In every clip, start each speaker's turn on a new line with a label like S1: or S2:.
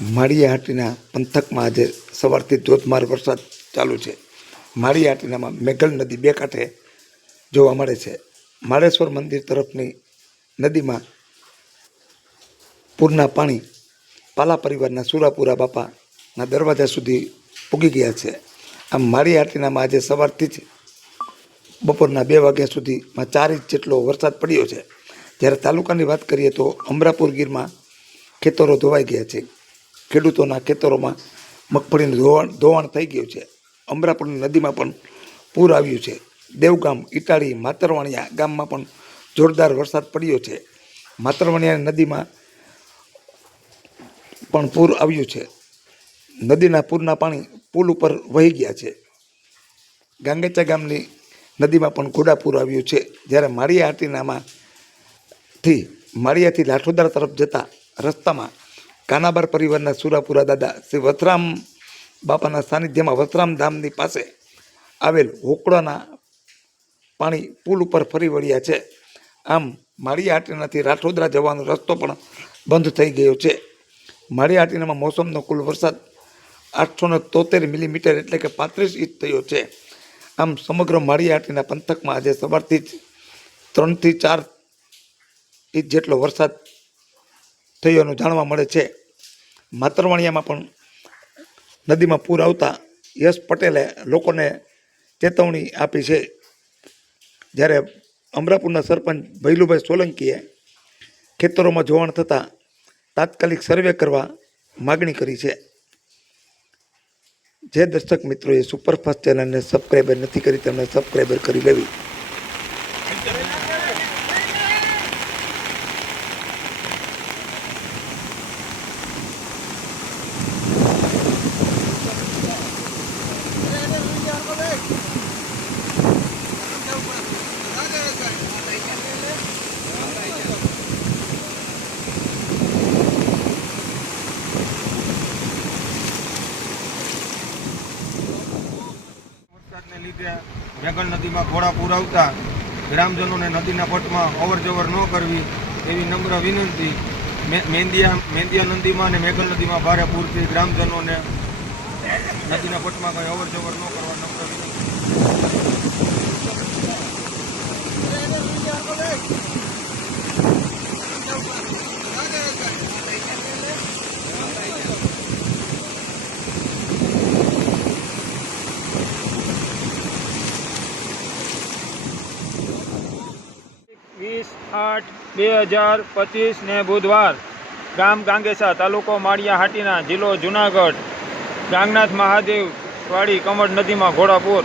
S1: માળિયાહાટીના પંથકમાં આજે સવારથી ધોધમાર વરસાદ ચાલુ છે. માળીયાહાટીનામાં મેઘલ નદી બે કાંઠે જોવા મળે છે. માળેશ્વર મંદિર તરફની નદીમાં પૂરના પાણી પાલા પરિવારના સુરાપુરા બાપાના દરવાજા સુધી પૂગી ગયા છે. આમ માળિયાહાટીનામાં આજે સવારથી જ બપોરના બે વાગ્યા સુધીમાં ચાર ઇંચ જેટલો વરસાદ પડ્યો છે. જ્યારે તાલુકાની વાત કરીએ તો અમરાપુર ગીરમાં ખેતરો ધોવાઈ ગયા છે. ખેડૂતોના ખેતરોમાં મગફળીનું ધોવાણ ધોવાણ થઈ ગયું છે. અમરાપુરની નદીમાં પણ પૂર આવ્યું છે. દેવગામ, ઇટાળી, માતરવાણિયા ગામમાં પણ જોરદાર વરસાદ પડ્યો છે. માતરવાણિયા નદીમાં પણ પૂર આવ્યું છે. નદીના પૂરના પાણી પુલ ઉપર વહી ગયા છે. ગાંગેચા ગામની નદીમાં પણ ઘોડાપૂર આવ્યું છે. જ્યારે માળિયા હાટીનામાંથી માળિયાથી લાઠોદરા તરફ જતા રસ્તામાં કાનાબાર પરિવારના સુરાપુરા દાદા શ્રી વસરામ બાપાના સાનિધ્યમાં વસરામ ધામની પાસે આવેલ હોકળાના પાણી પુલ ઉપર ફરી વળ્યા છે. આમ માળી આટીનાથી રાઠોદરા જવાનો રસ્તો પણ બંધ થઈ ગયો છે. માળિયાહાટીનામાં મોસમનો કુલ વરસાદ આઠસો ને તોતેર મિલીમીટર એટલે કે પાંત્રીસ ઇંચ થયો છે. આમ સમગ્ર માળી આટીના પંથકમાં આજે સવારથી જ ત્રણથી ચાર ઇંચ જેટલો વરસાદ થયોનું જાણવા મળે છે. માતરવાણિયામાં પણ નદીમાં પૂર આવતા યશ પટેલે લોકોને ચેતવણી આપી છે. જ્યારે અમરાપુરના સરપંચ ભૈલુભાઈ સોલંકીએ ખેતરોમાં જોવાણ થતાં તાત્કાલિક સર્વે કરવા માગણી કરી છે. જે દર્શક મિત્રોએ સુપરફાસ્ટ ચેનલને સબસ્ક્રાઈબર નથી કરી, તેમને સબસ્ક્રાઈબર કરી લેવી.
S2: મેઘલ નદીમાં ઘોડા પુરાવતા ગ્રામજનોને નદીના પટમાં અવરજવર ન કરવી એવી નમ્ર વિનંતી. મેંદિયા મેંદિયા નદીમાં અને મેઘલ નદીમાં ભારે પૂરથી ગ્રામજનોને નદીના પટમાં કંઈ અવરજવર ન કરવા નમ્ર વિનંતી
S3: વીસ આઠ, બે હજાર પચીસ ને બુધવાર ગામ ગાંગેસા તાલુકો માળિયા હાટીના જિલ્લો જુનાગઢ. ગાંગનાથ મહાદેવ વાડી કમળ નદીમાં ઘોડાપુર.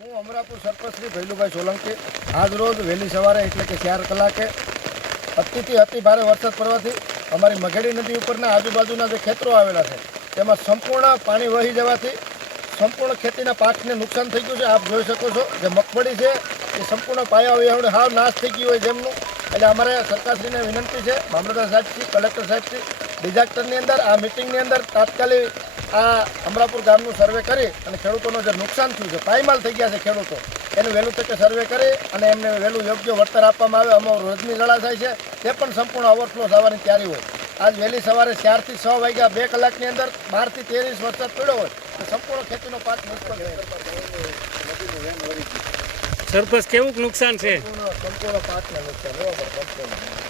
S4: હું અમરાપુર સરપંચ શ્રી ભૈલુભાઈ સોલંકી. આજરોજ વહેલી સવારે એટલે કે ચાર કલાકે અતિથી અતિ ભારે વરસાદ પડવાથી અમારી મઘેડી નદી ઉપરના આજુબાજુના જે ખેતરો આવેલા છે, તેમાં સંપૂર્ણ પાણી વહી જવાથી સંપૂર્ણ ખેતીના પાકને નુકસાન થઈ ગયું છે. આપ જોઈ શકો છો જે મગફળી છે, એ સંપૂર્ણ પાયા વિહોણે હાવ નાશ થઈ ગયું હોય જેમનું. એટલે અમારે સરકારશ્રીને વિનંતી છે, મામલતદાર સાહેબથી, કલેક્ટર સાહેબશ્રી ડિઝાસ્ટરની અંદર આ મિટિંગની અંદર તાત્કાલિક આ અમરાપુર ગામનું સર્વે કરી અને ખેડૂતોનું જે નુકસાન થયું છે પાયમાલ થઈ ગયા છે ખેડૂતો. એનું વહેલું તકે સર્વે કરી અને એમને વહેલું યોગ્ય વળતર આપવામાં આવે અમારું રોજની જળાશય છે તે પણ સંપૂર્ણ ઓવરફ્લો થવાની તૈયારી હોય. આજ વહેલી સવારે ચારથી છ વાગ્યા બે કલાકની અંદર બારથી તેરીસ વરસાદ પડ્યો હોય તો સંપૂર્ણ ખેતીનો પાક નિષ્ફળ
S5: સરપંચ કેવું નુકસાન છે?
S4: સંપૂર્ણ સંપૂર્ણ પાકને નુકસાન